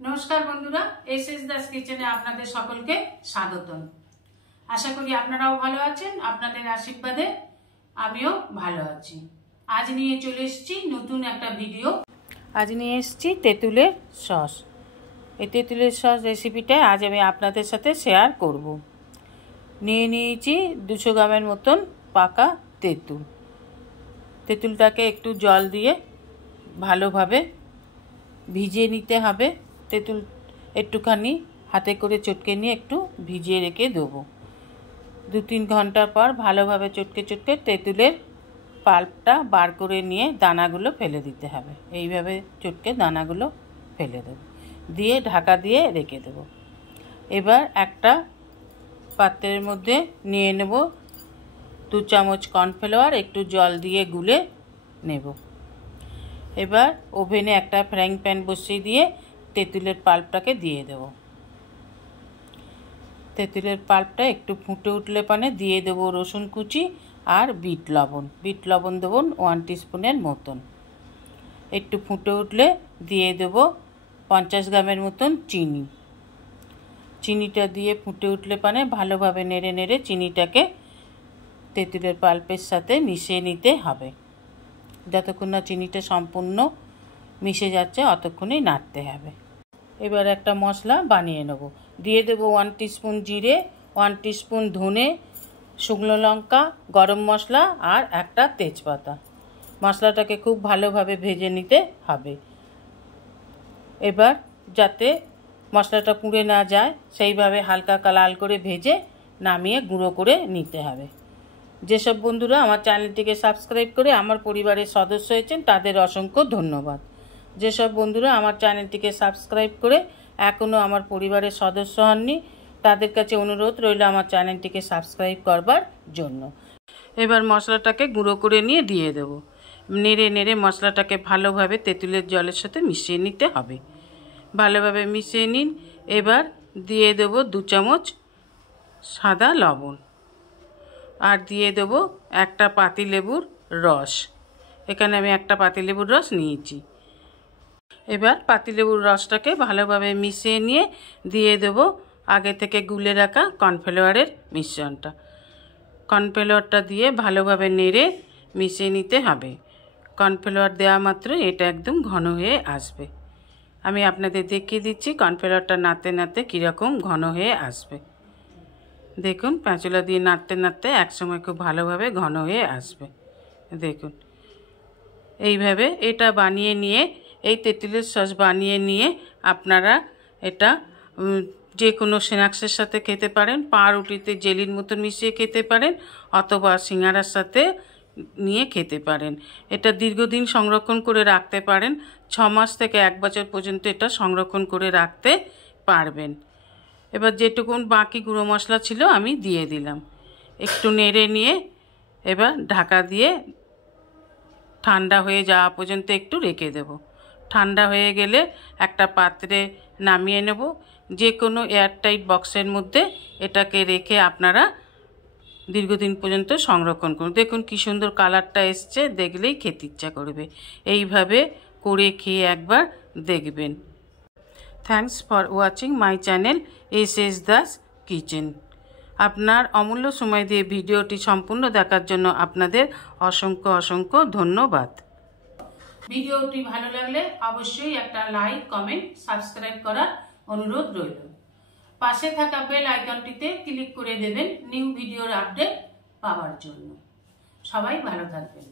नमस्कार बंधुरा एस दास किचेने आपनादेर सकलके स्वागतम। आशा करी आपनाराओ भालो आछेन। आपनादेर आशीर्वादे आमिओ भालो आछि। आज निये चले एसेछि नतुन एकटा भिडियो। आज निये एसेछि तेतुलेर सस। এই তেঁতুলের সস রেসিপিটা আজ আমি আপনাদের সাথে শেয়ার করব। নিয়ে নিয়েছি 200 গ্রামের মতন পাকা তেঁতুল। তেঁতুলটাকে একটু জল দিয়ে ভালোভাবে ভিজিয়ে নিতে হবে। তেঁতুল একটুখানি হাতে করে চটকে নিয়ে একটু ভিজিয়ে রেখে দেবো। 2-3 ঘন্টা পর ভালোভাবে চটকে চটকে তেঁতুলের পাল্পটা বার করে নিয়ে দানাগুলো ফেলে দিতে হবে। এইভাবে চটকে দানাগুলো ফেলে দেবো, দিয়ে ঢাকা দিয়ে রেখে দেব। এবার একটা পাত্রের মধ্যে নিয়ে নেব 2 চামচ কর্নফ্লাওয়ার, একটু জল দিয়ে গুলে নেব। এবার ওভেনে একটা ফ্রাইং প্যান বসিয়ে দিয়ে তেঁতুলের পাল্পটাকে দিয়ে দেব। তেঁতুলের পাল্পটা একটু ফুটে উঠলে পানে দিয়ে দেব রসুন কুচি আর বিট লবণ দেবো 1 টিস্পুনের মতন। একটু ফুটে উঠলে দিয়ে দেব 50 গ্রামের মতন চিনি। চিনিটা দিয়ে ফুটে উঠলে পানে ভালোভাবে নেড়ে নেড়ে চিনিটাকে তেঁতুলের পাল্পের সাথে মিশিয়ে নিতে হবে। যতক্ষণ না চিনিটা সম্পূর্ণ মিশে যাচ্ছে অতক্ষণই নাড়তে হবে। এবার একটা মশলা বানিয়ে নেব। দিয়ে দেব 1 টিস্পুন জিরে, 1 টিস্পুন ধনে, শুকনো লঙ্কা, গরম মশলা আর একটা তেজপাতা। মশলাটাকে খুব ভালোভাবে ভেজে নিতে হবে। এবার যাতে মশলাটা পুড়ে না যায় সেইভাবে হালকা লাল করে ভেজে নামিয়ে গুঁড়ো করে নিতে হবে। যেসব বন্ধুরা আমার চ্যানেলটিকে সাবস্ক্রাইব করে আমার পরিবারের সদস্য হয়েছেন তাদের অসংখ্য ধন্যবাদ। যেসব বন্ধুরা আমার চ্যানেলটিকে সাবস্ক্রাইব করে এখনও আমার পরিবারের সদস্য হননি তাদের কাছে অনুরোধ রইল আমার চ্যানেলটিকে সাবস্ক্রাইব করবার জন্য। এবার মশলাটাকে গুঁড়ো করে নিয়ে দিয়ে দেব। নেড়ে নেড়ে মশলাটাকে ভালোভাবে তেঁতুলের জলের সাথে মিশিয়ে নিতে হবে। ভালোভাবে মিশিয়ে নিন। এবার দিয়ে দেব 2 চামচ সাদা লবণ আর দিয়ে দেব একটা পাতিলেবুর রস। এখানে আমি একটা পাতিলেবুর রস নিয়েছি। এবার পাতিলেবুর রসটাকে ভালোভাবে মিশিয়ে নিয়ে দিয়ে দেব আগে থেকে গুলে রাখা কর্নফ্লাওয়ারের মিশ্রণটা। কর্নফ্লাওয়ারটা দিয়ে ভালোভাবে নেড়ে মিশিয়ে নিতে হবে। কর্নফ্লাওয়ার দেওয়া মাত্র এটা একদম ঘন হয়ে আসবে। আমি আপনাদের দেখিয়ে দিচ্ছি কর্নফ্লাওয়ারটা নাড়তে নাড়তে কীরকম ঘন হয়ে আসবে। দেখুন প্যাঁচুলা দিয়ে নাড়তে নাড়তে একসময় খুব ভালোভাবে ঘন হয়ে আসবে। দেখুন এইভাবে এটা বানিয়ে নিয়ে এই তেঁতুলের সস বানিয়ে নিয়ে আপনারা এটা যে কোনো স্ন্যাক্সের সাথে খেতে পারেন, পাউরুটিতে জেলির মতো মিশিয়ে খেতে পারেন অথবা সিঙ্গারার সাথে নিয়ে খেতে পারেন। এটা দীর্ঘদিন সংরক্ষণ করে রাখতে পারেন। 6 মাস থেকে 1 বছর পর্যন্ত এটা সংরক্ষণ করে রাখতে পারবেন। এবার যেটুকুন বাকি গুঁড়ো মশলা ছিল আমি দিয়ে দিলাম। একটু নেড়ে নিয়ে এবার ঢাকা দিয়ে ঠান্ডা হয়ে যাওয়া পর্যন্ত একটু রেখে দেব। ঠান্ডা হয়ে গেলে একটা পাত্রে নামিয়ে নেব। যে কোনো এয়ারটাইট বক্সের মধ্যে এটাকে রেখে আপনারা দীর্ঘদিন পর্যন্ত সংরক্ষণ করুন। দেখুন কি সুন্দর কালারটা এসছে, দেখলেই খেতে ইচ্ছা করবে। এইভাবে করে খেয়ে একবার দেখবেন। Thanks for watching my channel S Das kitchen. আপনার অমূল্য সময় দিয়ে ভিডিওটি সম্পূর্ণ দেখার জন্য আপনাদের অসংখ্য অসংখ্য ধন্যবাদ। ভিডিওটি ভালো লাগলে অবশ্যই একটা লাইক, কমেন্ট, সাবস্ক্রাইব করার অনুরোধ রইল। পাশে থাকা বেল আইকনটিতে ক্লিক করে দেবেন নিউ ভিডিওর আপডেট পাওয়ার জন্য। সবাই ভালো থাকবেন।